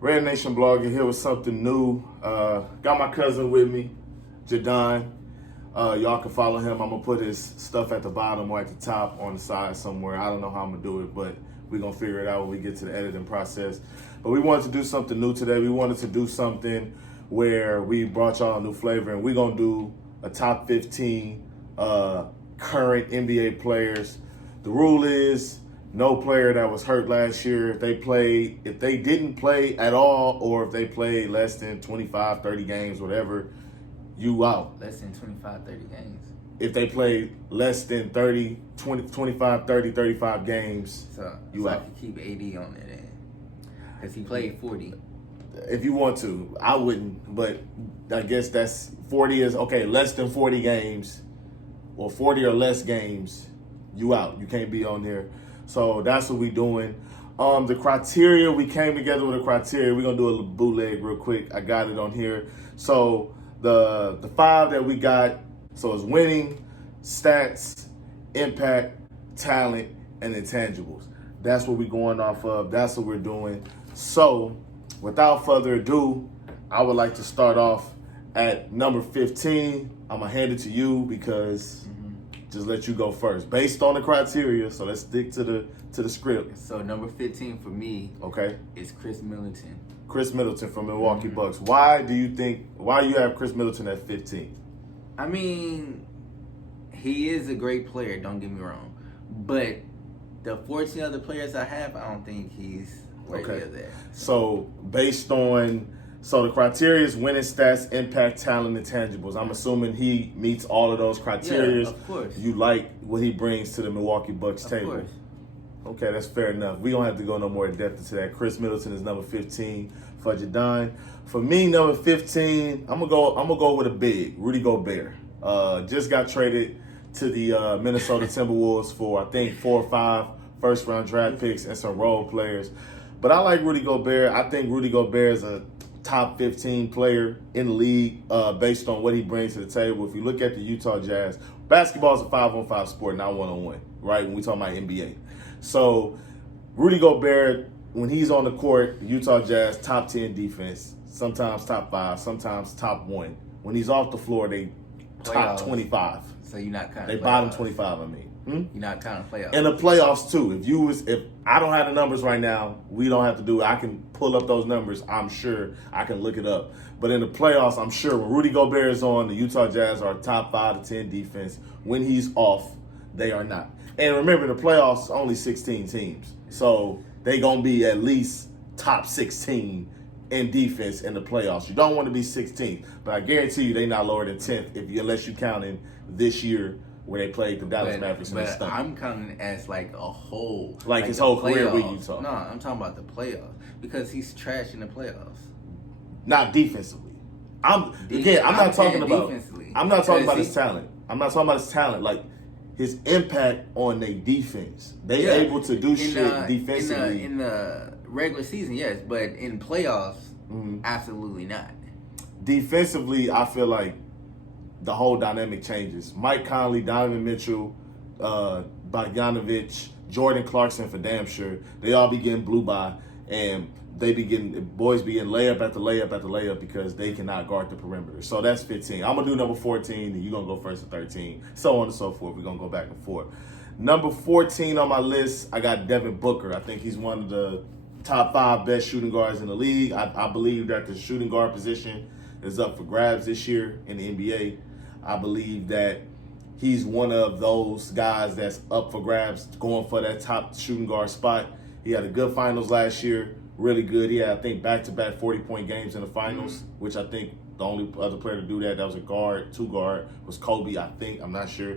RedNationBlogga here with something new. Got my cousin with me, Jadon. Y'all can follow him. I'm going to put his stuff at the bottom or at the top on the side somewhere. I don't know how I'm going to do it, but we're going to figure it out when we get to the editing process. But we wanted to do something new today. We wanted to do something where we brought y'all a new flavor, and we're going to do a top 15 current NBA players. The rule is no player that was hurt last year, if they didn't play at all, or if they played less than 25, 30 games, whatever, you out. Less than 25, 30 games. If they played less than 30, 20, 25, 30, 35 games, you out. I could keep AD on it then. Because he played 40. If you want to. I wouldn't, but I guess that's 40 is, okay, less than 40 games, or 40 or less games, you out. You can't be on there. So that's what we're doing. The criteria, we came together with a criteria. We're going to do a little bootleg real quick. I got it on here. So the five that we got, so it's winning, stats, impact, talent, and intangibles. That's what we're going off of. That's what we're doing. So without further ado, I would like to start off at number 15. I'm going to hand it to you because just let you go first. Based on the criteria, so let's stick to the script. So number 15 for me, okay, is Chris Middleton. Chris Middleton from Milwaukee Bucks. Why do you have Chris Middleton at 15? I mean, he is a great player, don't get me wrong. But the 14 other players I have, I don't think he's worthy of that. So based on the criteria is winning, stats, impact, talent, and intangibles. I'm assuming he meets all of those criteria. Yeah, of course. You like what he brings to the Milwaukee Bucks table. Of course. Okay, that's fair enough. We don't have to go no more in depth into that. Chris Middleton is number 15 for Jadon. For me, number 15, I'm gonna go with a big, Rudy Gober. Just got traded to the Minnesota Timberwolves for, I think, 4 or 5 first-round draft picks and some role players. But I like Rudy Gober. I think Rudy Gober is a top 15 player in the league based on what he brings to the table. If you look at the Utah Jazz, basketball is a 5-on-5 sport, not 1-on-1, right? When we talk about NBA. So Rudy Gober, when he's on the court, Utah Jazz, top 10 defense, sometimes top 5, sometimes top 1. When he's off the floor, they top 25. So you're not counting. They bottom 25, I mean. You're not counting playoffs. In the playoffs too. If I don't have the numbers right now, we don't have to do it. I can pull up those numbers. I'm sure I can look it up. But in the playoffs, I'm sure when Rudy Gober is on, the Utah Jazz are top 5 to 10 defense. When he's off, they are not. And remember, the playoffs only 16 teams, so they gonna be at least top 16 in defense in the playoffs. You don't want to be 16th, but I guarantee you they not lower than 10th unless you counting this year where they played the Dallas Mavericks. But I'm counting it as like a whole, like his whole career with Utah. No, I'm talking about the playoffs because he's trash in the playoffs. Not defensively. I'm not talking about his talent. I'm not talking about his talent. Like his impact on their defense. They able to do shit defensively. In the regular season, yes, but in playoffs, absolutely not. Defensively, I feel like the whole dynamic changes. Mike Conley, Donovan Mitchell, Bogdanovich, Jordan Clarkson for damn sure. They all be getting blew by, and boys be getting layup after layup after layup because they cannot guard the perimeter. So that's 15. I'm going to do number 14, and you're going to go first at 13. So on and so forth. We're going to go back and forth. Number 14 on my list, I got Devin Booker. I think he's one of the top 5 best shooting guards in the league. I believe that the shooting guard position is up for grabs this year in the NBA. I believe that he's one of those guys that's up for grabs, going for that top shooting guard spot. He had a good finals last year. Really good. He had, I think, back-to-back 40-point games in the finals, which I think the only other player to do that was a guard, 2-guard, was Kobe, I think. I'm not sure.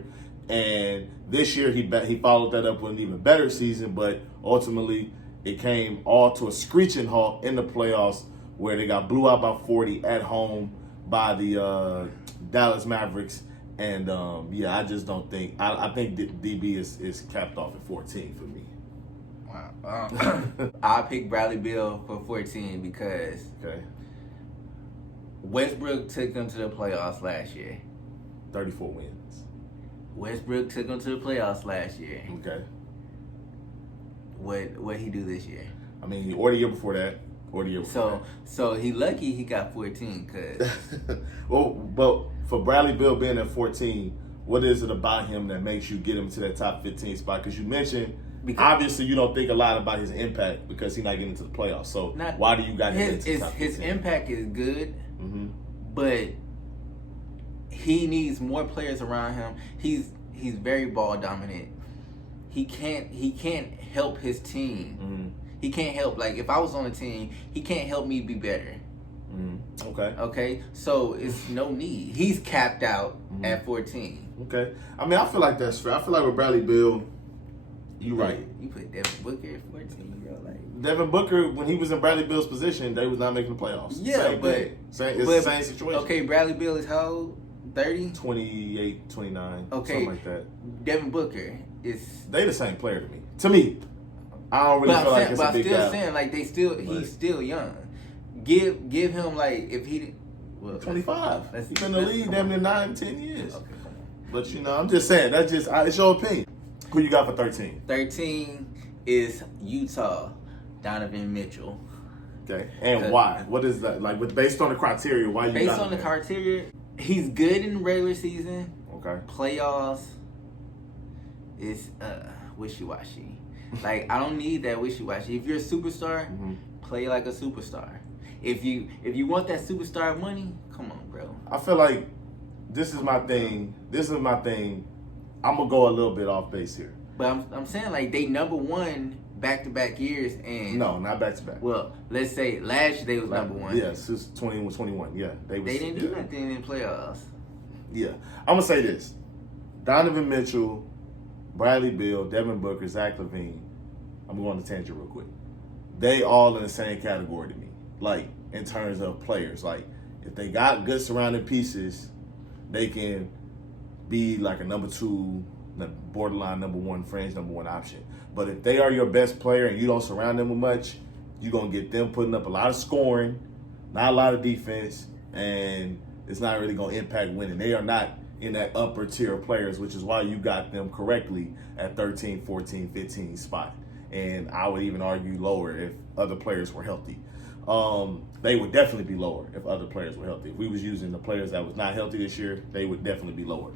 And this year he followed that up with an even better season, but ultimately it came all to a screeching halt in the playoffs where they got blew out by 40 at home by the Dallas Mavericks. And, I just don't think – I think DB is capped off at 14 for me. Wow. I picked Bradley Beal for 14 because Westbrook took them to the playoffs last year. 34 wins. Westbrook took them to the playoffs last year. Okay. What he do this year? I mean, or the year before that. or the year So before. so he lucky he got 14 cuz Well, but for Bradley Beal being at 14, what is it about him that makes you get him to that top 15 spot? Because you mentioned, obviously, you don't think a lot about his impact because he's not getting into the playoffs. So why do you got him into the top 15? His impact is good, Mm-hmm. but he needs more players around him. He's very ball dominant. He can't help his team. Mm-hmm. He can't help, like, if I was on a team, he can't help me be better. Mm-hmm. Okay. Okay? So it's no need. He's capped out at 14. Okay. I mean, I feel like that's fair. I feel like with Bradley Beal, you're right. You put Devin Booker at 14, bro. Like, Devin Booker, when he was in Bradley Beal's position, they was not making the playoffs. Yeah, it's the same situation. Okay, Bradley Beal is how old? 30? 28, 29, okay, something like that. Devin Booker is... They the same player to me. To me. I don't really feel like it's a big gap. But I'm still saying, like, he's still young. Give him, like, if he... Well, 25. He's been in the league damn near 9, 10 years. Okay, come on. But, I'm just saying, it's your opinion. Who you got for 13? 13 is Utah, Donovan Mitchell. Okay. And why? What is that? Like, based on the criteria, why you got Based on the criteria, he's good in the regular season. Okay. Playoffs is wishy-washy. Like, I don't need that wishy-washy. If you're a superstar, play like a superstar. If you want that superstar money, come on, bro. I feel like this is my thing. I'm gonna go a little bit off base here. But I'm saying, like, they number one back-to-back years, and no, not back-to-back. Well, let's say last year they was number one. Yeah, since 21. Yeah, they didn't do nothing in playoffs. Yeah, I'm gonna say this: Donovan Mitchell, Bradley Beal, Devin Booker, Zach LaVine. I'm going to tangent real quick. They all in the same category to me. Like, in terms of players, like, if they got good surrounding pieces, they can be like a number 2, borderline number 1, fringe number 1 option. But if they are your best player and you don't surround them with much, you're going to get them putting up a lot of scoring, not a lot of defense, and it's not really going to impact winning. They are not in that upper tier of players, which is why you got them correctly at 13, 14, 15 spot. And I would even argue lower if other players were healthy. They would definitely be lower if other players were healthy. If we was using the players that was not healthy this year, they would definitely be lower.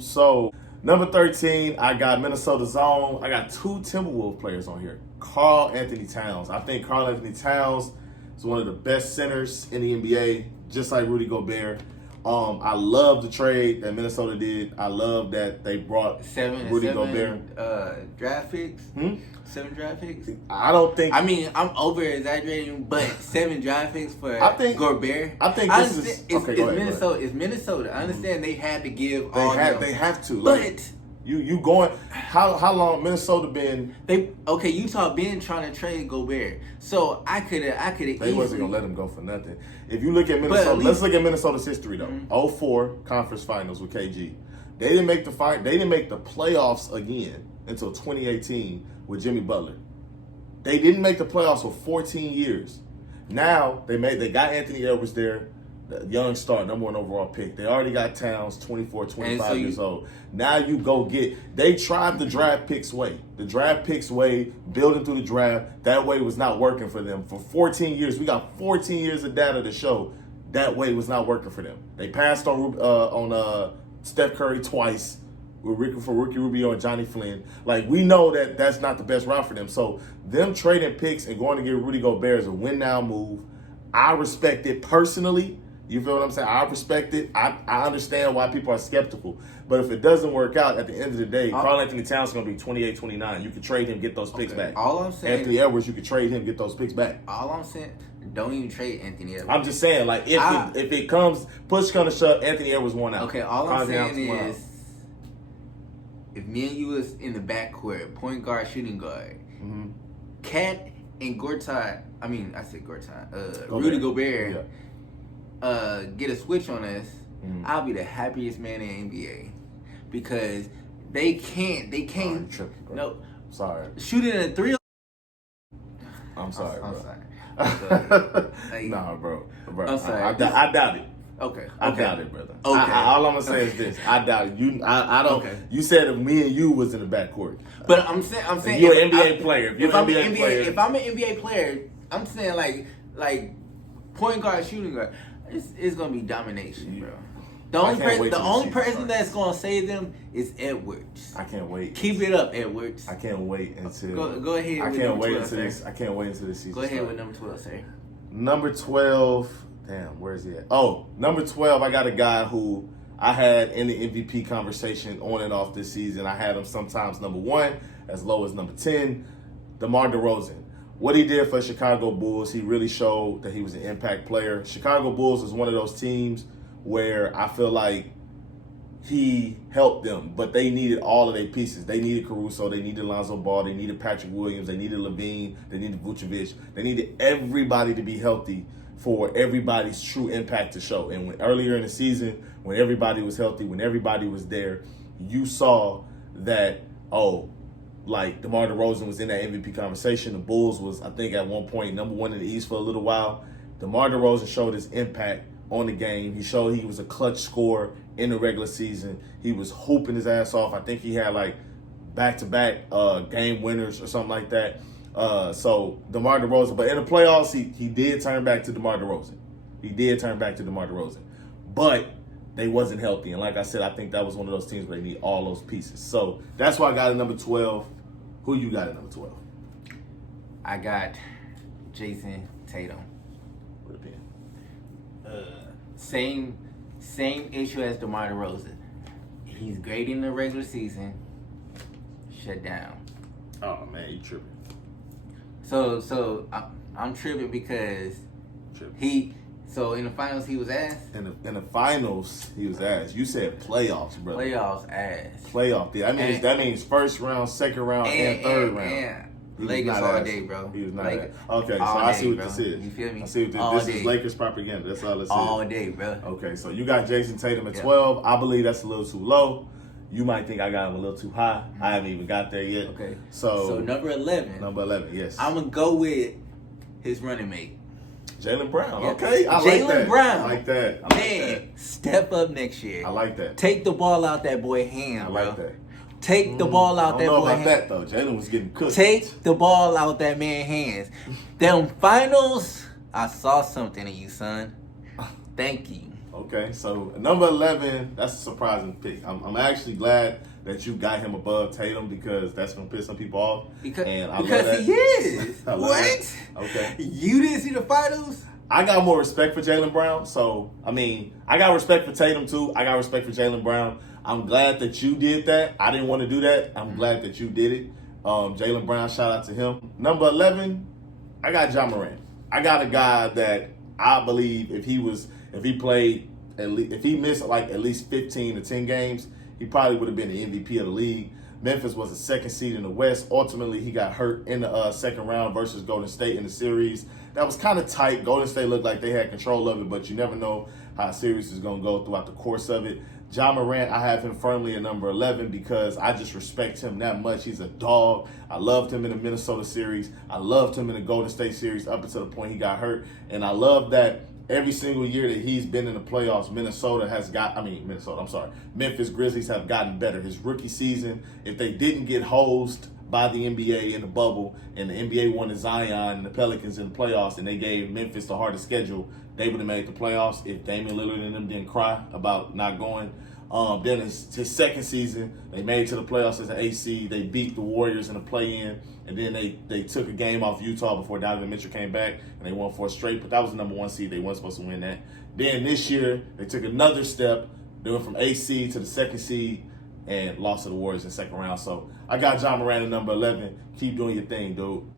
So number 13, I got Minnesota Zone. I got 2 Timberwolves players on here. Karl Anthony Towns. I think Karl Anthony Towns is one of the best centers in the NBA, just like Rudy Gober. I love the trade that Minnesota did. I love that they brought Rudy Gober. Draft picks? 7 draft picks? I don't think... I mean, I'm over-exaggerating, but 7 draft picks for Gober. I think this is... Okay, go ahead, Minnesota. It's Minnesota. I understand they had to give They have to. But... Like, you going... How long Minnesota been... Utah been trying to trade Gobert. So I could have They wasn't going to let him go for nothing. If you look at Minnesota... Let's look at Minnesota's history, though. 04 conference finals with KG. They didn't make the playoffs again until 2018 with Jimmy Butler. They didn't make the playoffs for 14 years. Now they got Anthony Edwards there, the young star, number 1 overall pick. They already got Towns, 24, 25 years old. Now you go they tried the draft picks way. The draft picks way, building through the draft, that way was not working for them. For 14 years, we got 14 years of data to show that way was not working for them. They passed on Steph Curry twice, for Ricky Rubio and Johnny Flynn. Like, we know that that's not the best route for them. So them trading picks and going to get Rudy Gobert is a win-now move. I respect it personally. You feel what I'm saying? I respect it. I understand why people are skeptical. But if it doesn't work out, at the end of the day, Karl Anthony Towns is going to be 28, 29. You can trade him, get those picks back. All I'm saying... Anthony Edwards, you can trade him, get those picks back. All I'm saying... Don't even trade Anthony Edwards. I'm just saying, like, if it comes, push comes to shove, Anthony Edwards won out. Okay, all I'm saying is... If me and you was in the backcourt, point guard, shooting guard, Cat and Gortat, Rudy Gobert, get a switch on us, I'll be the happiest man in the NBA. Because they can't, tripping, bro. No. Sorry. Shooting a 3. I'm sorry, bro. I'm sorry. Like, nah, bro. I'm sorry. I doubt it. Okay. I doubt it, brother. Okay. All I'm gonna say is this: I doubt it. I don't. Okay. You said if me and you was in the backcourt, but I'm saying you're an NBA player. If I'm an NBA player, I'm saying like point guard, shooting guard. It's gonna be domination, bro. The only person that's gonna save them is Edwards. I can't wait. Keep it up, Edwards. I can't wait until. Go ahead. I can't wait until this. I can't wait until this season. Go ahead with number 12, sir. Number 12. Damn, where is he at? Oh, number 12. I got a guy who I had in the MVP conversation on and off this season. I had him sometimes number 1, as low as number 10. DeMar DeRozan. What he did for Chicago Bulls, he really showed that he was an impact player. Chicago Bulls is one of those teams where I feel like he helped them, but they needed all of their pieces. They needed Caruso, they needed Lonzo Ball, they needed Patrick Williams, they needed Levine, they needed Vucevic. They needed everybody to be healthy for everybody's true impact to show. And when earlier in the season, when everybody was healthy, when everybody was there, you saw that, like DeMar DeRozan was in that MVP conversation. The Bulls was, I think, at one point number 1 in the East for a little while. DeMar DeRozan showed his impact on the game. He showed he was a clutch scorer in the regular season. He was hooping his ass off. I think he had like back-to-back game winners or something like that. So DeMar DeRozan, but in the playoffs, he did turn back to DeMar DeRozan. But they wasn't healthy. And like I said, I think that was one of those teams where they need all those pieces. So that's why I got at number 12. Who you got at number 12? I got Jason Tatum. With a pen. Same issue as DeMar DeRozan. He's great in the regular season. Shut down. Oh man, you tripping. So I'm tripping because So in the finals he was ass. In the finals he was ass. You said playoffs, bro. Playoffs ass. Playoff. That means first round, second round, and third round. Yeah. Lakers all day, bro. He was not Lakers. Okay, so I see what this is. You feel me? I see what this is. Lakers propaganda. That's all this is. All day, bro. Okay, so you got Jason Tatum at 12. I believe that's a little too low. You might think I got him a little too high. I haven't even got there yet. Okay. So number 11. Number 11, yes. I'm going to go with his running mate. Jaylen Brown. Yep. Okay, I like that. Jaylen Brown. I like that. Man, step up next year. I like that. Take the ball out that boy hand, bro. I like that. Take the ball out that boy hand. I don't know about that, though. Jaylen was getting cooked. Take the ball out that man's hands. Them finals, I saw something in you, son. Thank you. Okay, so number 11, that's a surprising pick. I'm actually glad that you got him above Tatum because that's going to piss some people off. Because he is. What? That. Okay. You didn't see the finals? I got more respect for Jaylen Brown. So, I got respect for Tatum too. I got respect for Jaylen Brown. I'm glad that you did that. I didn't want to do that. I'm glad that you did it. Jaylen Brown, shout out to him. Number 11, I got Ja Moran. I got a guy that I believe if he missed like at least 15 to 10 games, he probably would have been the MVP of the league. Memphis was the second seed in the West. Ultimately, he got hurt in the second round versus Golden State in the series. That was kind of tight. Golden State looked like they had control of it, but you never know how a series is going to go throughout the course of it. Ja Morant, I have him firmly at number 11 because I just respect him that much. He's a dog. I loved him in the Minnesota series. I loved him in the Golden State series up until the point he got hurt. And I love that every single year that he's been in the playoffs, Memphis Grizzlies have gotten better. His rookie season, if they didn't get hosed by the NBA in the bubble and the NBA wanted Zion and the Pelicans in the playoffs and they gave Memphis the hardest schedule, they would have made the playoffs if Damian Lillard and them didn't cry about not going. Then his second season, they made it to the playoffs as an AC. They beat the Warriors in the play-in, and then they took a game off Utah before Donovan Mitchell came back, and they won 4 straight. But that was the number 1 seed. They weren't supposed to win that. Then this year, they took another step. They went from AC to the second seed and lost to the Warriors in the second round. So I got Ja Morant at number 11. Keep doing your thing, dude.